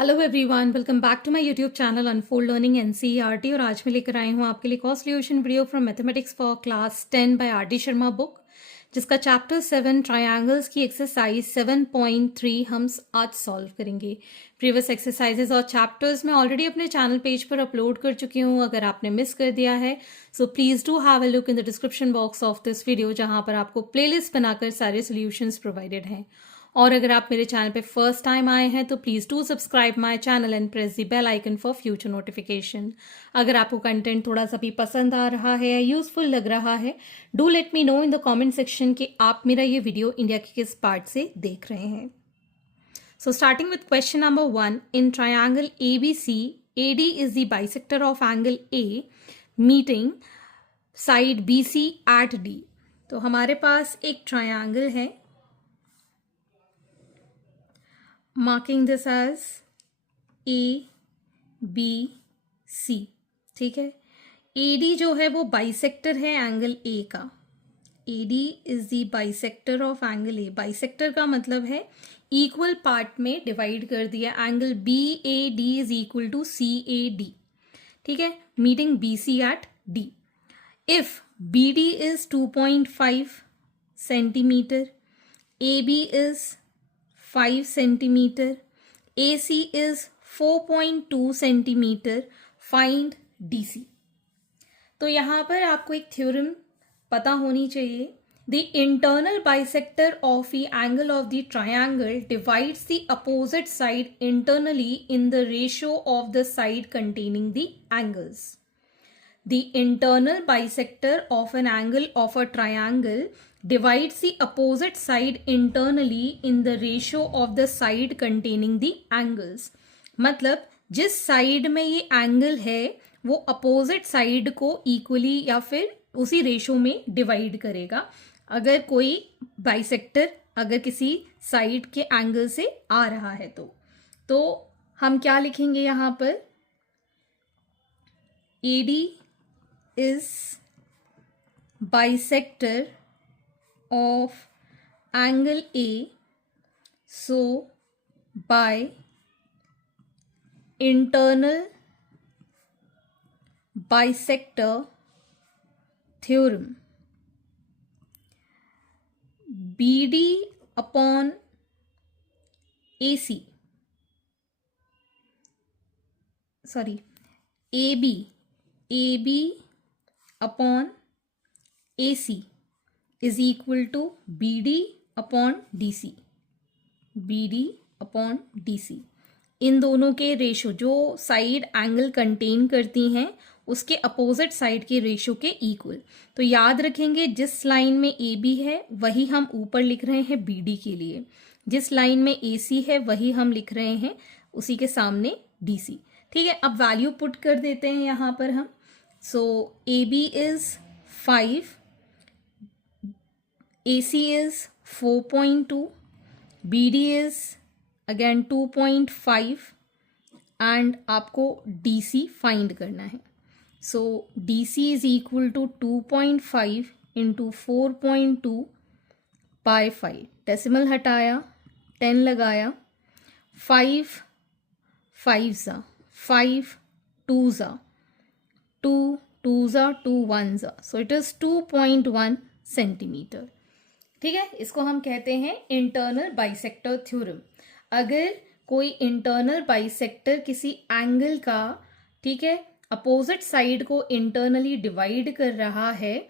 Hello everyone, welcome back to my YouTube channel unfold learning NCERT. और आज मैं लेकर आई हूँ आपके लिए cost solution video from mathematics for class 10 by R D Sharma book, जिसका चैप्टर 7 ट्रायंगल्स की एक्सरसाइज 7.3 हम आज सॉल्व करेंगे। प्रीवियस एक्सरसाइजेज और चैप्टर्स मैं ऑलरेडी अपने चैनल पेज पर अपलोड कर चुकी हूँ। अगर आपने मिस कर दिया है so please do have a look in the description box of this video, जहाँ पर आपको प्लेलिस्ट बनाकर सारे सोल्यूशंस प्रोवाइडेड हैं। और अगर आप मेरे चैनल पे फर्स्ट टाइम आए हैं तो please do subscribe my channel and press the bell icon for future notification. अगर आपको कंटेंट थोड़ा सा भी पसंद आ रहा है या यूजफुल लग रहा है, do let me know in the comment section कि आप मेरा ये वीडियो इंडिया के किस पार्ट से देख रहे हैं। So starting with question number 1, in triangle ABC, AD is the bisector of angle A meeting side BC at D। तो हमारे पास एक ट्रायंगल है, मार्किंग दिस एज ABC। ठीक है, AD जो है वो बाइसेक्टर है एंगल A का। AD is the bisector of angle A। Bisector का मतलब है इक्वल पार्ट में डिवाइड कर दिया। Angle BAD is equal to CAD। ठीक है, meeting BC at D। If BD is 2.5 centimetre, AB is 5 centimetre, AC is 4.2 centimetre, find DC। तो यहाँ पर आपको एक थ्योरम पता होनी चाहिए। The internal bisector of the angle of the triangle divides the opposite side internally in the ratio of the side containing the angles. The internal bisector of an angle of a triangle divides the opposite side internally in the ratio of the side containing the angles। मतलब जिस side में ये angle है वो opposite side को equally या फिर उसी रेशो में डिवाइड करेगा। अगर कोई बाइसेक्टर अगर किसी साइड के एंगल से आ रहा है तो हम क्या लिखेंगे यहाँ पर? AD is bisector of angle A, so by internal bisector theorem, BD upon AC, sorry, AB upon AC is equal to BD upon DC। BD upon DC इन दोनों के रेशो जो साइड एंगल कंटेन करती हैं उसके opposite side के ratio के equal. तो याद रखेंगे जिस लाइन में AB है वही हम ऊपर लिख रहे हैं BD के लिए, जिस लाइन में AC है वही हम लिख रहे हैं उसी के सामने DC। ठीक है, अब वैल्यू पुट कर देते हैं यहाँ पर हम। So AB is 5, AC is 4.2, BD is again 2.5 and आपको DC फाइंड करना है। So DC is equal to 2.5 into 4.2 by 5। Decimal हटाया, 10 लगाया, 5 5 ज़ा 5 2 ज़ा 2 2 ज़ा 2 1 ज़ा, सो इट इज़ 2.1 सेंटीमीटर। ठीक है, इसको हम कहते हैं इंटरनल बाइसेक्टर थ्योरम। अगर कोई इंटरनल बाइसेक्टर किसी एंगल का, ठीक है, अपोजिट साइड को इंटरनली डिवाइड कर रहा है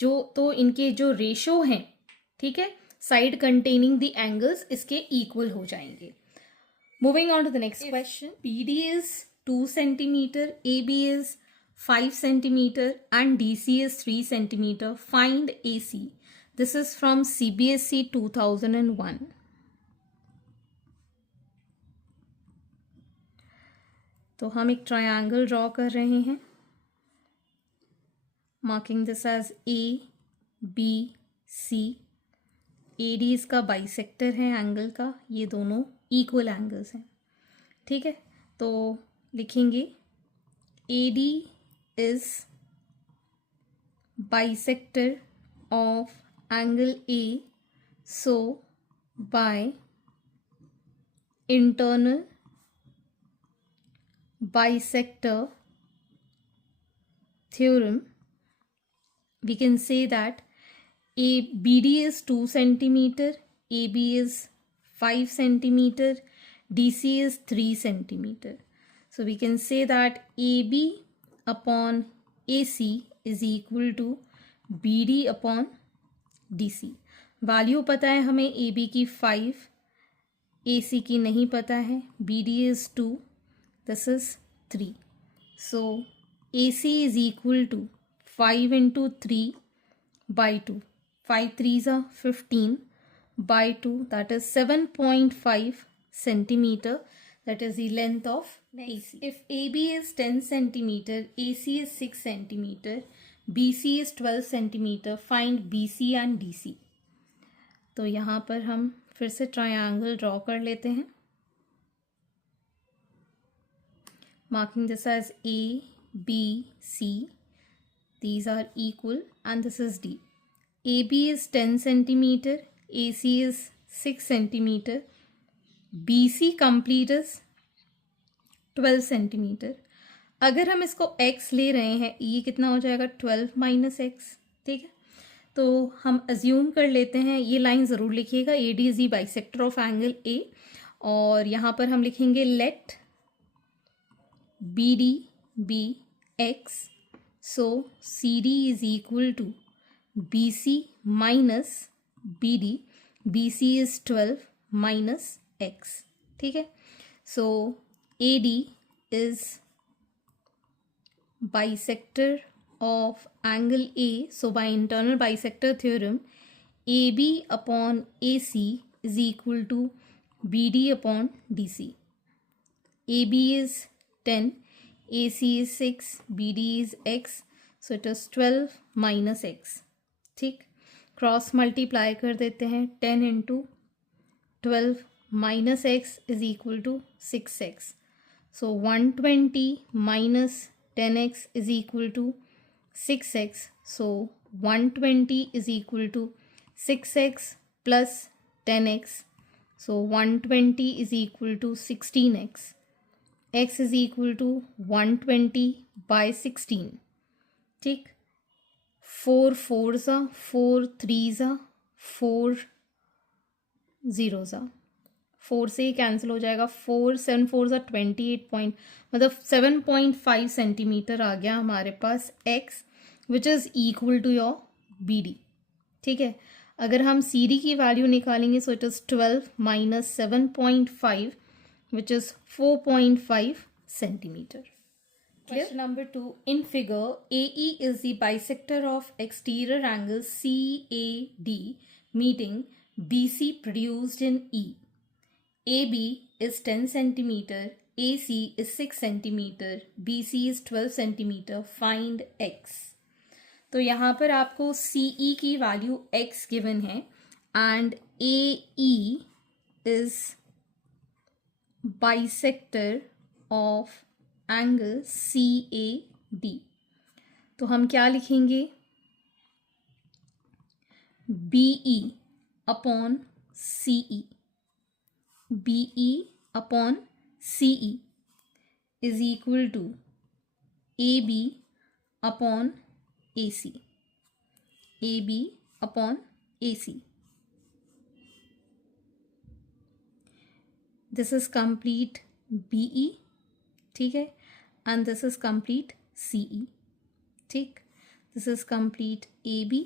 जो, तो इनके जो रेशो हैं, ठीक है, साइड कंटेनिंग द एंगल्स इसके इक्वल हो जाएंगे। Moving on to the next question. BD is 2 centimetre, AB is 5 centimeter and DC is 3 centimeter. Find AC. This is from CBSE 2001. तो हम एक ट्रायंगल ड्रॉ कर रहे हैं, marking this as ABC। AD इसका बाइसेक्टर है एंगल का, ये दोनों इक्वल एंगल्स हैं। ठीक है, तो लिखेंगे AD is bisector of angle A, so by internal bisector theorem, we can say that BD is 2 centimeter, AB is 5 centimeter, DC is 3 centimeter. So we can say that AB upon AC is equal to BD upon DC. Value पता है हमें AB की 5, AC की नहीं पता है. BD is 2, this is 3. So AC is equal to 5 into 3 by 2. 5 3s are 15 by 2, that is 7.5 centimeter. That is the length of AC. If AB is 10 centimeter, AC is 6 centimeter, BC is 12 centimeter, find BC and DC. तो यहाँ पर हम फिर से triangle draw कर लेते हैं. Marking this as A, B, C. These are equal and this is D. AB is 10 centimeter, AC is 6 centimeter, BC complete is 12 centimetre. अगर हम इसको x ले रहे हैं, ये कितना हो जाएगा 12 माइनस x. ठीक है, तो हम अज्यूम कर लेते हैं, ये लाइन ज़रूर लिखिएगा, AD is the bisector of angle A. और यहाँ पर हम लिखेंगे let BD be x. So CD is equal to BC minus BD. BC is 12 minus x. ठीक है, so AD is bisector of angle A. So by internal bisector theorem, AB upon AC is equal to BD upon DC. AB is 10, AC is 6, BD is x. So it is 12 minus x. ठीक, cross multiply कर देते हैं. 10 into 12 minus x is equal to 6x. So 120 minus 10x is equal to 6x. So 120 is equal to 6x plus 10x. So 120 is equal to 16x. X is equal to 120 by 16. ठीक, 4 4s are 4 3s are 4 zeros are 4 से ही cancel हो जाएगा. 4 7 4 सा 28 point, मतलब 7.5 centimetre आ गया हमारे पास x, which is equal to your BD. ठीक है, अगर हम CD की वैल्यू निकालेंगे, so it is 12 minus 7.5 which is 4.5 centimetre. Question number 2. In figure, AE is the bisector of exterior angles CAD meeting BC produced in E. AB is 10 centimeter, AC is 6 centimeter, BC is 12 centimeter. Find x. तो यहाँ पर आपको CE की value x given है and AE is bisector of angle CAD. तो हम क्या लिखेंगे, BE upon CE. BE upon CE is equal to AB upon AC. AB upon AC. This is complete BE. ठीक है, and this is complete CE. ठीक, this is complete AB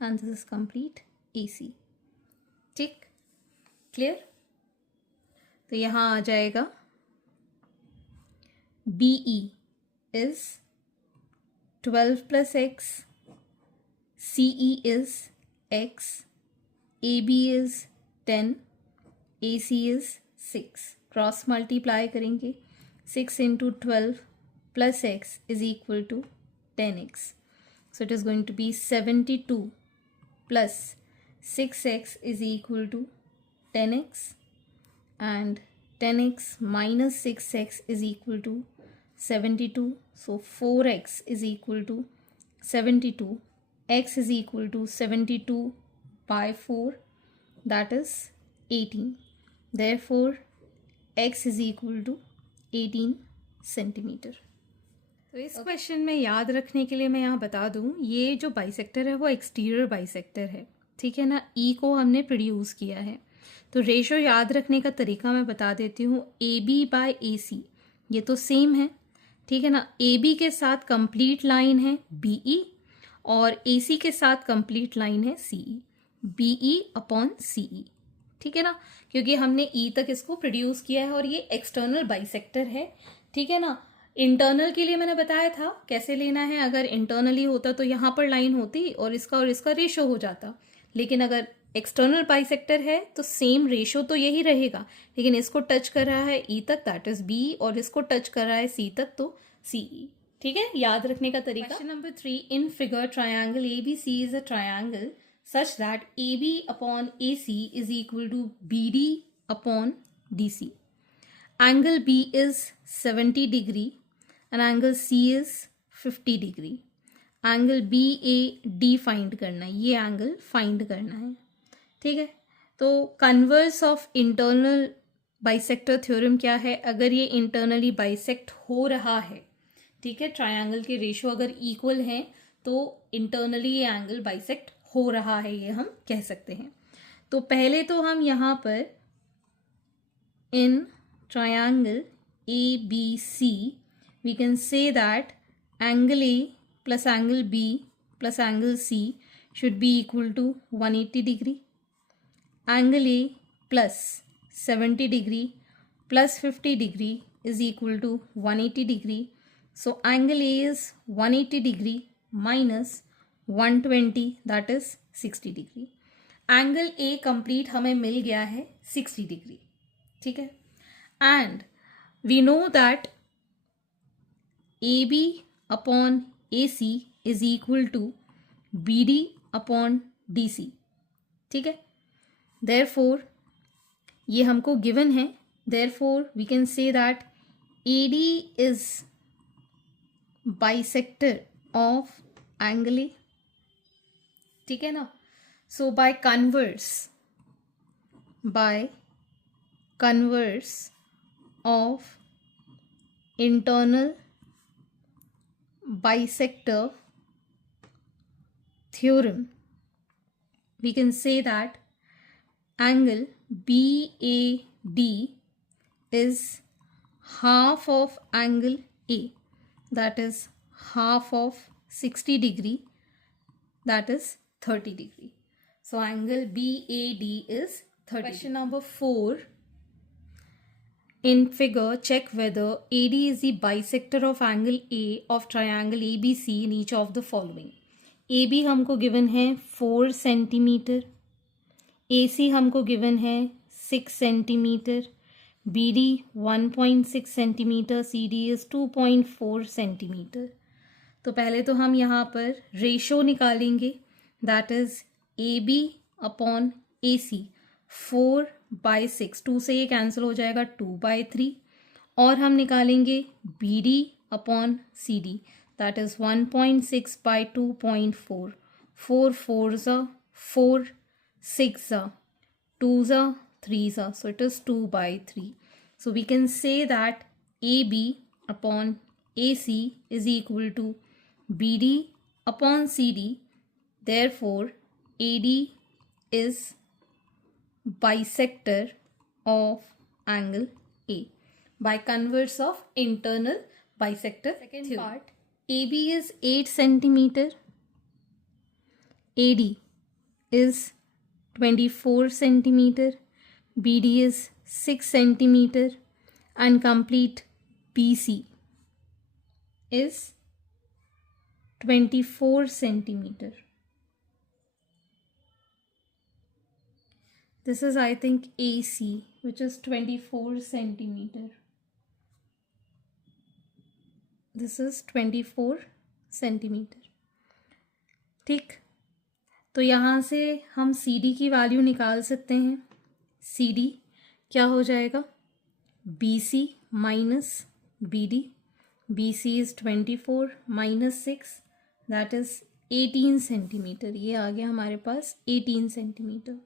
and this is complete AC. ठीक, clear. तो यहाँ आ जाएगा BE is 12 plus x, CE is x, AB is 10, AC is 6. Cross multiply करेंगे, 6 into 12 plus x is equal to 10x. So it is going to be 72 plus 6x is equal to 10x. And 10x minus 6x is equal to 72. So 4x is equal to 72. X is equal to 72 by 4, that is 18. Therefore, x is equal to 18 centimetre. तो इस question में याद रखने के लिए मैं यहाँ बता दूँ, ये जो बाइसेक्टर है वो एक्सटीरियर बाइसेक्टर है, ठीक है ना। ई को हमने प्रोड्यूस किया है, तो रेशो याद रखने का तरीका मैं बता देती हूँ। ए बी बाय ए सी ये तो सेम है, ठीक है ना। ए बी के साथ कंप्लीट लाइन है बी ई, और ए सी के साथ कंप्लीट लाइन है सी ई, बी ई अपॉन सी ई, ठीक है ना। क्योंकि हमने ई तक इसको प्रोड्यूस किया है और ये एक्सटर्नल बाइसेक्टर है, ठीक है ना। इंटरनल के लिए मैंने बताया था कैसे लेना है। अगर इंटरनली होता तो यहाँ पर लाइन होती और इसका रेशो हो जाता, लेकिन अगर एक्सटर्नल बाइसेक्टर है तो सेम रेशो तो यही रहेगा, लेकिन इसको टच कर रहा है ई तक, दैट इज बी, और इसको टच कर रहा है सी तक, तो सी ई, ठीक है। याद रखने का तरीका। Question number 3, in figure triangle A B C is a triangle such that AB upon AC is equal to BD upon DC. Angle B is 70 degree and angle C is 50 degree. Angle BAD find करना है, ये angle find करना है, ठीक है। तो converse of internal bisector theorem क्या है? अगर ये internally bisect हो रहा है, ठीक है, ट्रायंगल के रेशो अगर इक्वल हैं तो इंटरनली ये एंगल बाइसेक्ट हो रहा है, ये हम कह सकते हैं। तो पहले तो हम यहाँ पर in triangle A B C we can say that angle A plus angle B plus angle C should be equal to 180 degree, angle A plus 70 degree plus 50 degree is equal to 180 degree. So angle A is 180 degree minus 120, that is 60 degree. Angle A complete हमें मिल गया है 60 degree, ठीक है. And we know that AB upon AC is equal to BD upon DC, ठीक है. Therefore ये हमको given है. Therefore we can say that AD is bisector of angle A, ठीक है ना. So by converse of internal bisector theorem we can say that angle BAD is half of angle A, that is half of 60 degree, that is 30 degree. So angle BAD is 30. Question number 4. In figure, check whether AD is the bisector of angle A of triangle ABC in each of the following. AB हमको given है 4 centimetre, AC हमको given है 6 centimetre, BD 1.6 centimetre, CD is 2.4 centimetre. तो पहले तो हम यहाँ पर रेशो निकालेंगे, that is AB upon AC 4/6, 2 से ये कैंसिल हो जाएगा 2/3, और हम निकालेंगे BD upon CD, that is 1.6 by 2.4, 4 4s 4, 6 2s 3s, so it is 2/3. So we can say that AB upon AC is equal to BD upon CD. Therefore AD is bisector of angle A by converse of internal bisector. Second theorem. Part, AB is 8 centimeter, AD is 24 centimeter, BD is 6 centimeter, and complete BC is 24 centimeter. This is, I think, AC, which is 24 centimeter. This is 24 centimeter. ठीक, तो यहाँ से हम CD की value निकाल सकते हैं. CD क्या हो जाएगा? BC minus BD. BC is 24 minus 6, that is 18 centimetre. ये आ गया हमारे पास 18 centimetre.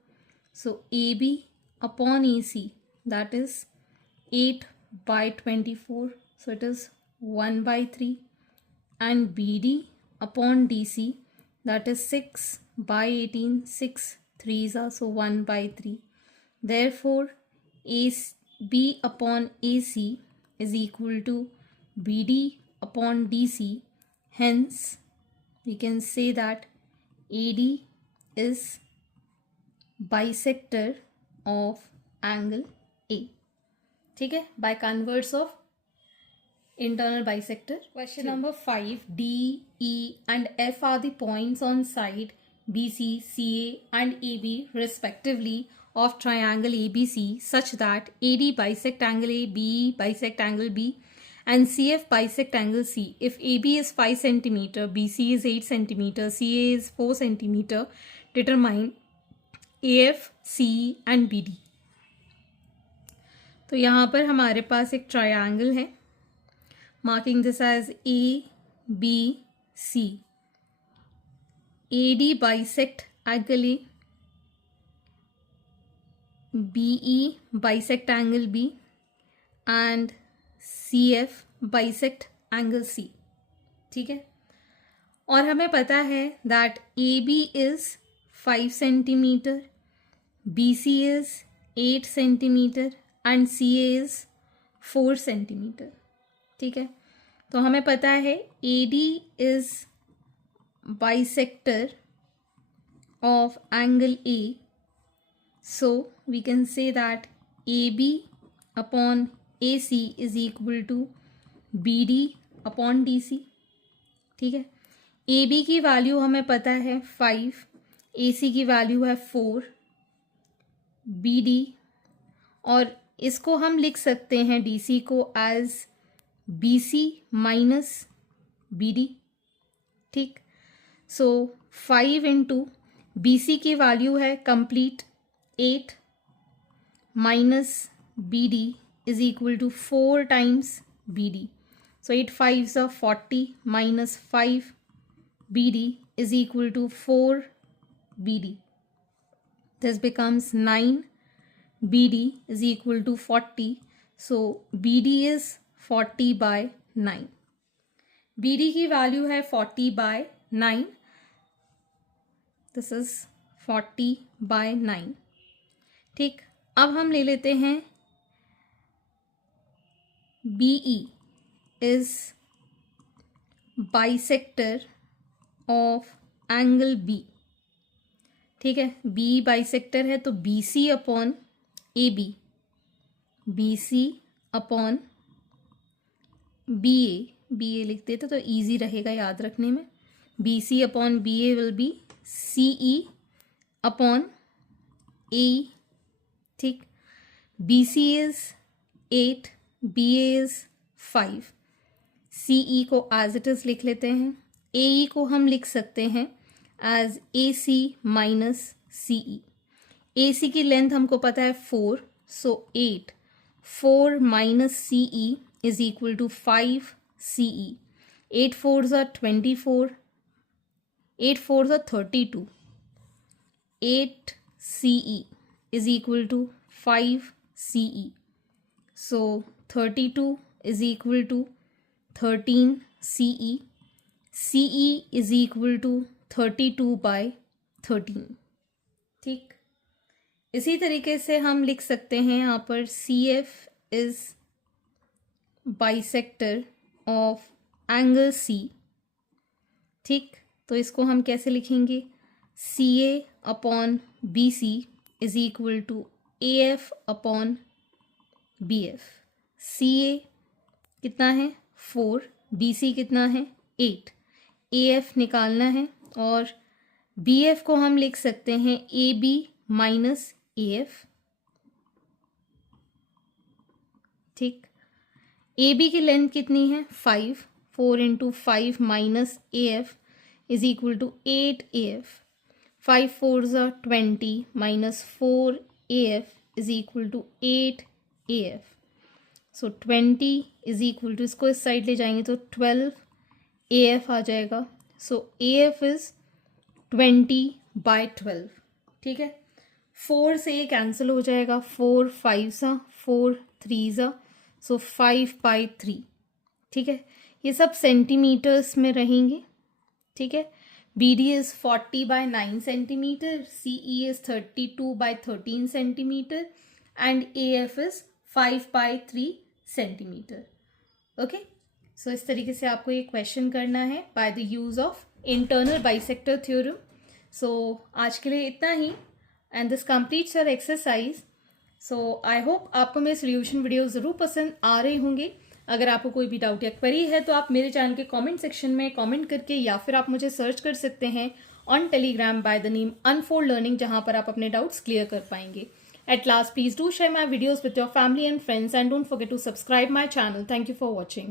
So AB upon AC, that is 8/24, so it is 1 by 3, and BD upon DC, that is 6 by 18, 6 3s are, so 1 by 3. Therefore B upon AC is equal to BD upon DC. Hence we can say that AD is bisector of angle A. ठीक है, by converse of internal bisector. Question number 5. D, E and F are the points on side BC, CA and AB respectively of triangle ABC such that AD bisect angle A, BE bisect angle B and CF bisect angle C. If AB is 5 cm, BC is 8 cm, CA is 4 cm, determine AF, CE and BD. तो यहाँ पर हमारे पास एक triangle है, marking this as A, B, C. AD bisect angle A, BE bisect angle B and CF bisect angle C. ठीक है, और हमें पता है that AB is 5 cm, BC is 8 cm and CA is 4 cm. ठीक है, तो हमें पता है AD is bisector of angle A, so we can say that AB upon AC is equal to BD upon DC. ठीक है, AB की value हमें पता है 5, AC की वैल्यू है 4, BD, और इसको हम लिख सकते हैं DC को एज BC माइनस BD. ठीक, सो 5 इंटू BC की वैल्यू है complete 8 minus BD is equal to 4 times BD. So 8 5s are 40 minus 5 BD is equal to 4 BD. This becomes 9 BD is equal to 40. So BD is 40 by 9. BD की value है 40 by 9. This is 40 by 9. ठीक, अब हम ले लेते हैं BE is bisector of angle B. ठीक है, BE bisector है तो BC upon AB, BC upon BA, BA लिख देते तो easy रहेगा याद रखने में. BC upon BA will be CE upon AE. ठीक, BC is 8, BA is 5. CE को एज इट इज़ लिख लेते हैं. AE को हम लिख सकते हैं as AC minus CE. AC की लेंथ हमको पता है 4, so 8. 4 minus CE is equal to 5 CE. 8 4s are 24, 8 4s are 32. 8 CE is equal to 5 CE. So 32 is equal to 13 CE. CE is equal to 32 by 13. ठीक, इसी तरीके से हम लिख सकते हैं यहाँ पर CF is bisector of angle C. ठीक, तो इसको हम कैसे लिखेंगे? CA upon BC is equal to AF upon BF. CA कितना है 4, BC कितना है 8. AF निकालना है और BF को हम लिख सकते हैं AB माइनस AF. ठीक, AB की लेंथ कितनी है 5, 4 into 5 minus AF is equal to 8 AF. 5 4s are 20 minus 4 AF is equal to 8 AF. So 20 is equal to, इसको इस साइड ले जाएंगे तो 12 AF आ जाएगा. So AF is 20 by 12. ठीक है, 4 से ये कैंसिल हो जाएगा. 4 5s are 4 3s are, so 5 by 3. ठीक है, ये सब सेंटीमीटर्स में रहेंगे, ठीक है। BD is 40/9 centimetre, CE is 32/13 centimetre and AF is 5/3 centimetre. Okay, so इस तरीके से आपको ये क्वेश्चन करना है by the use of internal bisector theorem. So आज के लिए इतना ही and this completes your exercise. So I hope आपको मेरे सोल्यूशन वीडियो ज़रूर पसंद आ रहे होंगे। अगर आपको कोई भी डाउट या क्वेरी है तो आप मेरे चैनल के कमेंट सेक्शन में कमेंट करके या फिर आप मुझे सर्च कर सकते हैं on Telegram by the name unfold learning, जहां पर आप अपने डाउट्स क्लियर कर पाएंगे। At last, please do share my videos with your family and friends and don't forget to subscribe my channel. Thank you for watching.